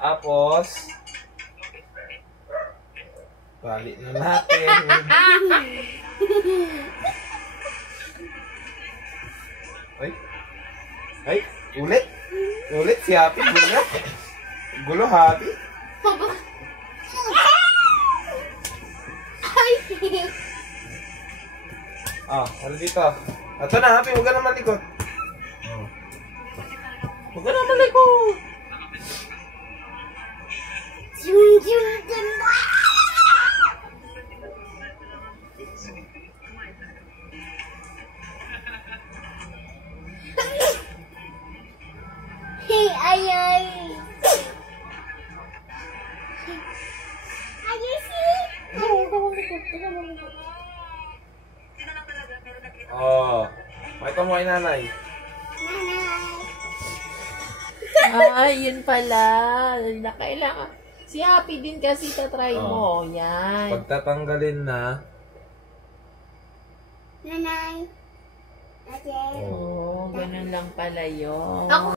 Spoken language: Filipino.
Tapos, balik na natin. Ay, ay, ulit. Ulit si Happy, gulo. Gulo, Happy. Ah, ano dito? Ito na, Happy, huwag ka na malikot. Huwag ka na malikot. Oh, makita mo kay nanay. Ay, yun pala. Na kailangan. Si Happy din kasi tatry mo. Yan. Pagtatanggalin na. Nanay. Ate. Oo, ganun lang pala yun.